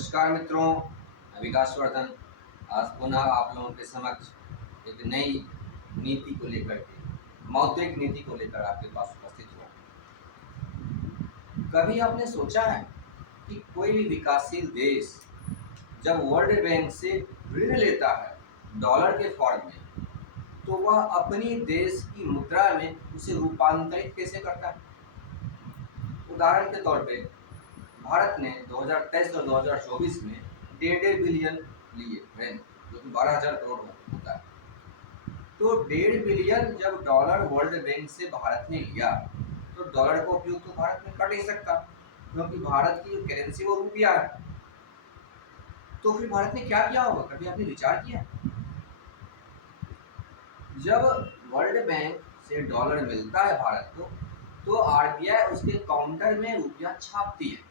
नमस्कार मित्रों, मैं विकास वर्धन आज पुनः आप लोगों के समक्ष एक नई नीति को लेकर के मौद्रिक नीति को लेकर आपके पास उपस्थित हुआ। कभी आपने सोचा है कि कोई भी विकासशील देश जब वर्ल्ड बैंक से ऋण लेता है डॉलर के फॉर्म में, तो वह अपनी देश की मुद्रा में उसे रूपांतरित कैसे करता है। उदाहरण के तौर पे भारत ने 2023 और 2024 में 1.5 बिलियन लिए ऋण, जो कि 12,000 करोड़ होता है। तो 1.5 बिलियन जब डॉलर वर्ल्ड बैंक से भारत ने लिया, तो डॉलर का उपयोग तो भारत में कर नहीं सकता, क्योंकि भारत की करेंसी वो रुपया है। तो फिर भारत ने क्या किया होगा, कभी आपने विचार किया? जब वर्ल्ड बैंक से डॉलर मिलता है भारत को, तो आरबीआई उसके काउंटर में रुपया छापती है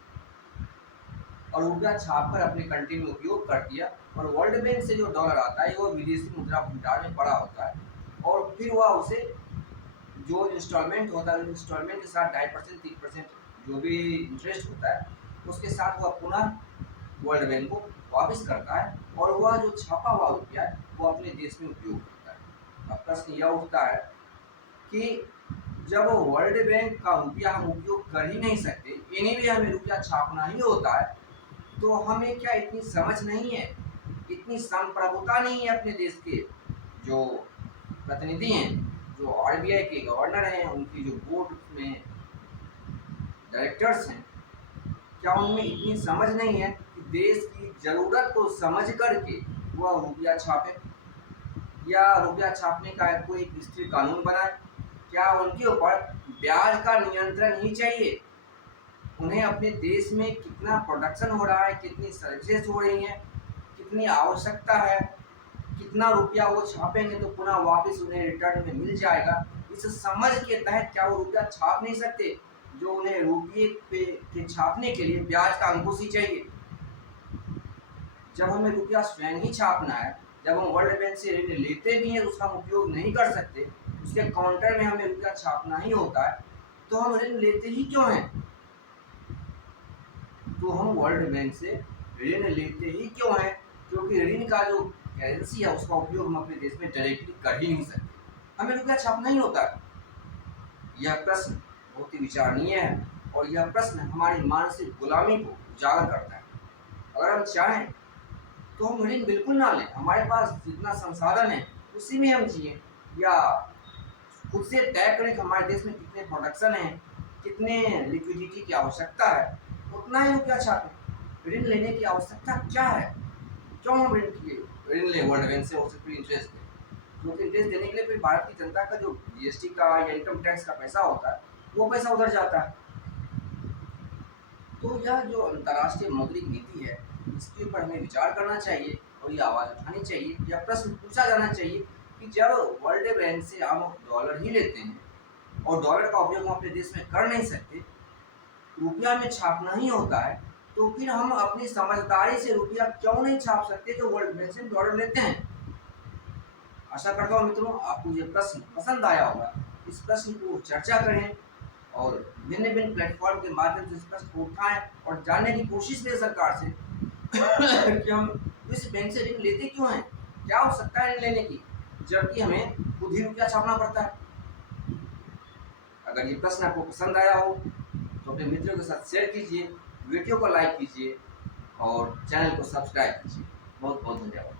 और रुपया छाप कर अपने कंट्री में उपयोग कर दिया। और वर्ल्ड बैंक से जो डॉलर आता है वो विदेशी मुद्रा भंडार में पड़ा होता है, और फिर वह उसे जो इंस्टॉलमेंट होता है, इंस्टॉलमेंट के साथ 2.5% 3% जो भी इंटरेस्ट होता है, उसके साथ वह पुनः वर्ल्ड बैंक को वापस करता है, और वह जो छापा हुआ रुपया है वो अपने देश में उपयोग करता है। अब प्रश्न यह उठता है कि जब वर्ल्ड बैंक का रुपया हम उपयोग कर ही नहीं सकते, एनीवे हमें रुपया छापना ही होता है, तो हमें क्या इतनी समझ नहीं है, इतनी संप्रभुता नहीं है अपने देश के जो प्रतिनिधि हैं, जो आरबीआई के गवर्नर हैं, उनकी जो बोर्ड में डायरेक्टर्स हैं, क्या उनमें इतनी समझ नहीं है कि देश की ज़रूरत को समझ करके वह रुपया छापे, या रुपया छापने का कोई एक स्थिर कानून बनाए? क्या उनके ऊपर ब्याज का नियंत्रण ही चाहिए? उन्हें अपने देश में कितना प्रोडक्शन हो रहा है, कितनी सर्विसेज हो रही हैं, कितनी आवश्यकता है, कितना रुपया वो छापेंगे तो पुनः वापस उन्हें रिटर्न में मिल जाएगा, इस समझ के तहत क्या वो रुपया छाप नहीं सकते, जो उन्हें रुपये पे के छापने के लिए ब्याज का अंकुश ही चाहिए? जब हमें रुपया स्वयं ही छापना है, जब हम वर्ल्ड बैंक से ऋण लेते भी हैं तो उसका हम उपयोग नहीं कर सकते, उसके काउंटर में हमें रुपया छापना ही होता है, तो हम ऋण लेते ही क्यों हैं? तो हम वर्ल्ड बैंक से ऋण लेते ही क्यों हैं? क्योंकि ऋण का जो करेंसी है उसका उपयोग हम अपने देश में डायरेक्टली कर ही नहीं सकते, हमें रुपया छापना ही होता है। यह प्रश्न बहुत ही विचारणीय है, और यह प्रश्न हमारी मानसिक गुलामी को उजागर करता है। अगर हम चाहें तो हम ऋण बिल्कुल ना लें, हमारे पास जितना संसाधन है उसी में हम जिए, या खुद से तय करें कि हमारे देश में कितने प्रोडक्शन है, कितने लिक्विडिटी की आवश्यकता है, उतना ही रुपया छापें। ऋण लेने की आवश्यकता क्या है? क्यों हम ऋण लें वर्ल्ड बैंक से, उससे फिर इंटरेस्ट दें? क्योंकि इंटरेस्ट देने के लिए फिर भारत की जनता का जो जीएसटी का या इनकम टैक्स का पैसा होता है वो पैसा उधर जाता है। तो यह जो अंतर्राष्ट्रीय मौद्रिक नीति है, इसके ऊपर हमें विचार करना चाहिए, और ये आवाज़ उठानी चाहिए, यह प्रश्न पूछा जाना चाहिए कि जब वर्ल्ड बैंक से हम डॉलर ही लेते हैं और डॉलर का उपयोग हम अपने देश में कर नहीं सकते, रुपया में छापना ही होता है, तो फिर हम अपनी समझदारी से रुपया क्यों नहीं छाप सकते जो वर्ल्ड बैंक से डॉलर लेते हैं? आशा करता हूँ मित्रों आपको ये प्रश्न पसंद आया होगा। इस प्रश्न को चर्चा करें और भिन्न भिन्न प्लेटफॉर्म के माध्यम से इस प्रश्न को उठाएं और जानने की कोशिश करें सरकार से कि हम इस बैंक से ऋण लेते क्यों हैं, क्या आवश्यकता है ऋण लेने की, जबकि हमें खुद ही रुपया छापना पड़ता है। अगर ये प्रश्न आपको पसंद आया हो तो अपने मित्रों के साथ शेयर कीजिए, वीडियो को लाइक कीजिए और चैनल को सब्सक्राइब कीजिए। बहुत बहुत धन्यवाद।